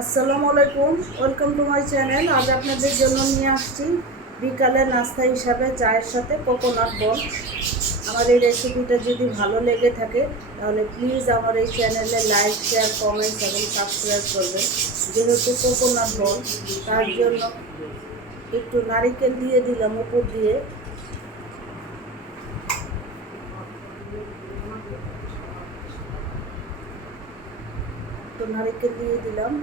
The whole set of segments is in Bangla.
আসসালামু আলাইকুম। ওয়েলকাম টু মাই চ্যানেল আজ আপনাদের জন্য নিয়ে আসছি বিকালে নাস্তা হিসাবে চায়ের সাথে কোকোনাট বল আমার এই রেসিপিটা যদি ভালো লেগে থাকে, তাহলে প্লিজ আমার এই চ্যানেলে লাইক শেয়ার কমেন্টস এবং সাবস্ক্রাইব করবেন। যেহেতু কোকোনাট বল তার জন্য একটু নারিকেল দিয়ে দিলাম উপর দিয়ে। একটু নারিকেল দিয়ে দিলাম।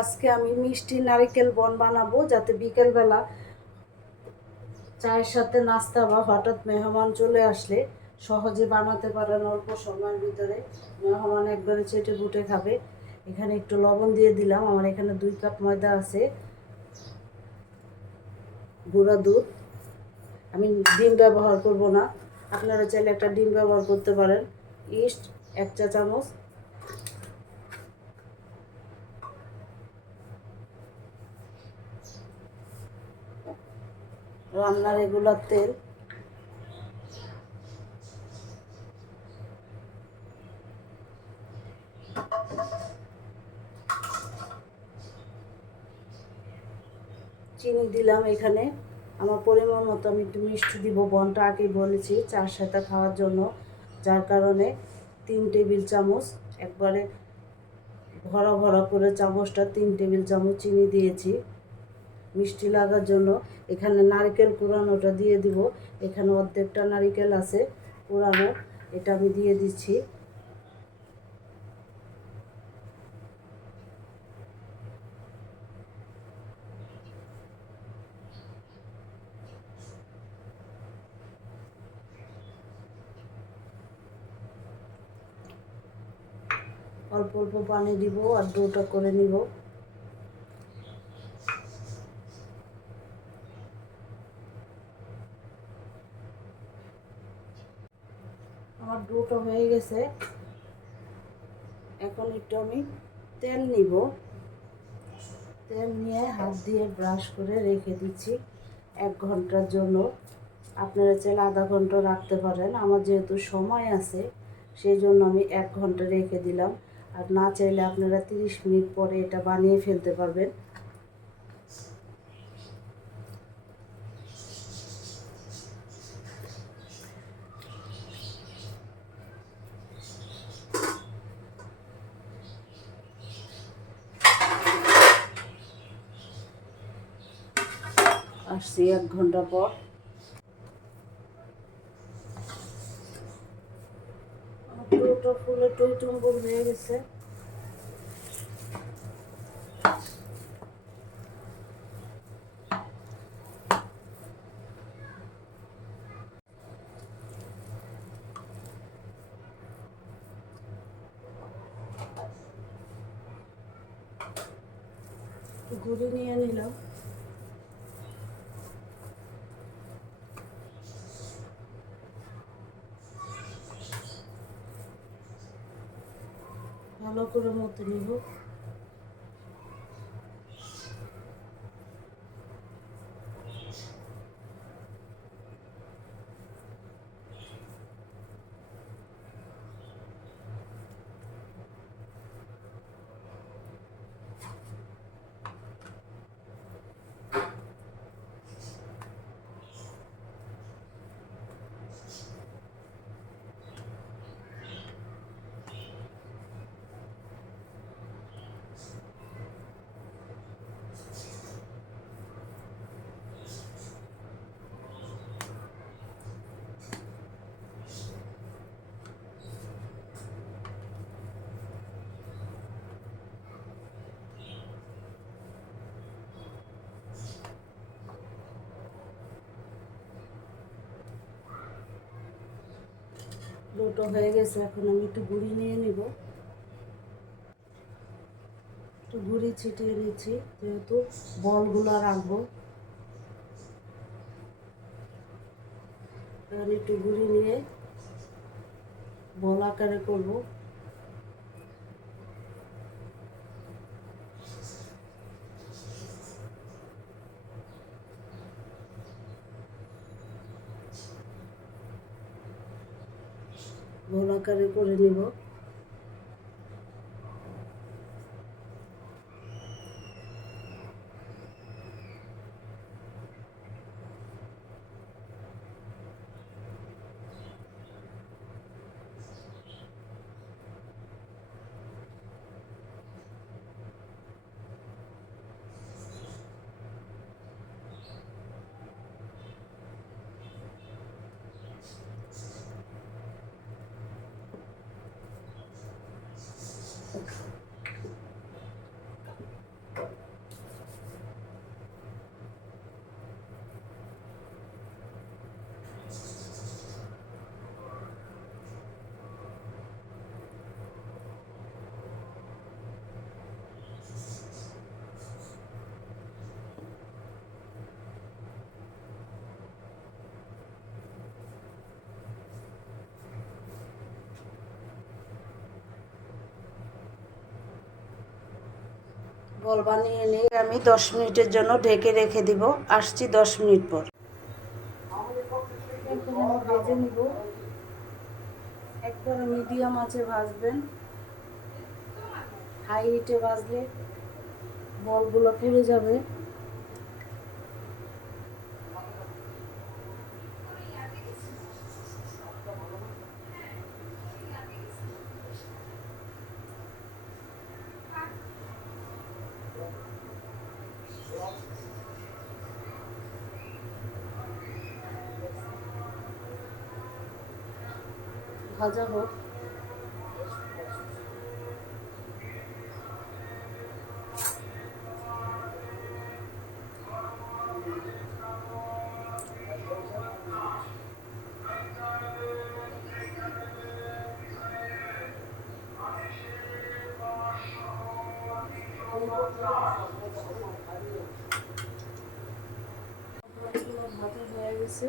আজকে আমি মিষ্টি নারিকেল বন বানাবো যাতে বিকেলবেলা চায়ের সাথে নাস্তা বা হঠাৎ মেহমান চলে আসলে সহজে বানাতে পারেন অল্প সময়ের ভিতরে। মেহমান একবারে চেটে বুটে খাবে। এখানে একটু লবণ দিয়ে দিলাম। আমার এখানে দুই কাপ ময়দা আছে। গুঁড়া দুধ। আমি ডিম ব্যবহার করব না। আপনারা চাইলে একটা ডিম ব্যবহার করতে পারেন। ইস্ট এক চা চামচ রান্নার রেগুলার তেল। চিনি দিলাম এখানে। আমার পরিমাণ মতো আমি একটু মিষ্টি দিব, বনটা আগেই বলেছি চার সাথে খাওয়ার জন্য। যার কারণে তিন টেবিল চামচ, একবারে ভরা ভরা করে চামচটা তিন টেবিল চামচ চিনি দিয়েছি। মিষ্টি লাগার জন্য। এখানে নারকেল কুড়ানোটা দিয়ে দিব। এখানে অর্ধেকটা নারকেল আছে কুড়ানো এটা আমি দিয়ে দিচ্ছি। অল্প অল্প পানি দিব আর ডোটা করে নিব আমার ডোটা হয়ে গেছে। এখন একটু আমি তেল নিব। তেল নিয়ে হাত দিয়ে ব্রাশ করে রেখে দিচ্ছি এক ঘণ্টার জন্য। আপনারা চাইলে আধা ঘণ্টা রাখতে পারেন। আমার যেহেতু সময় আছে, সেই জন্য আমি এক ঘণ্টা রেখে দিলাম। আর না চাইলে আপনারা তিরিশ মিনিট পরে এটা বানিয়ে ফেলতে পারবেন। আসছি এক ঘণ্টা পর। পুরোটা গেছে। ঘুরে নিয়ে নিলাম। ভালো করে মতো নিব। দুটো হয়ে গেছে, এখন আমি একটু গুঁড়ি নিয়ে নিব। একটু গুঁড়ি ছিটিয়ে নিচ্ছি, যেহেতু বলগুলো রাখব একটু গুঁড়ি নিয়ে বল আকারে করব। গোল আকারে করে নিব। six. বল বানিয়ে নিয়ে আমি দশ মিনিটের জন্য ঢেকে রেখে দিব। আসছি দশ মিনিট পর। আমি ভেজে নিব। একবার মিডিয়াম আছে ভাজবেন। হাই হিটে ভাজলে বলগুলো পুড়ে যাবে। ভাজা হোক। ভাজা হয়ে গেছে।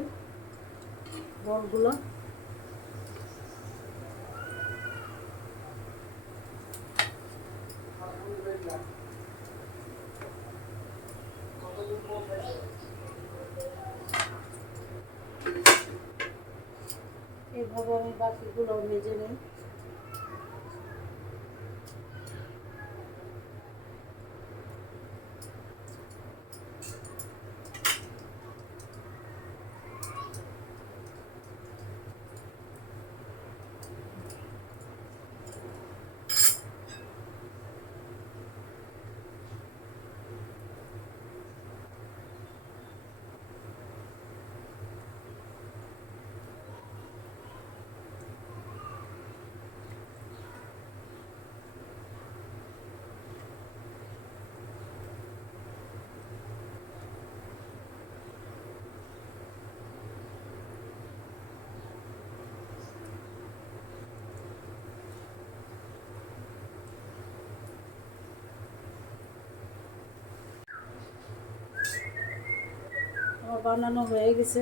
বলগুলো এভাবে আমি বাকিগুলো মেজে নিই আমার বানানো হয়ে গেছে।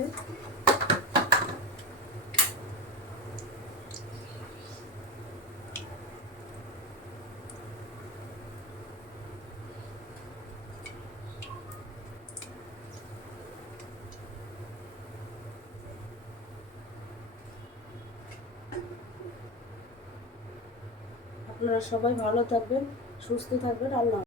আপনারা সবাই ভালো থাকবেন সুস্থ থাকবেন আল্লাহ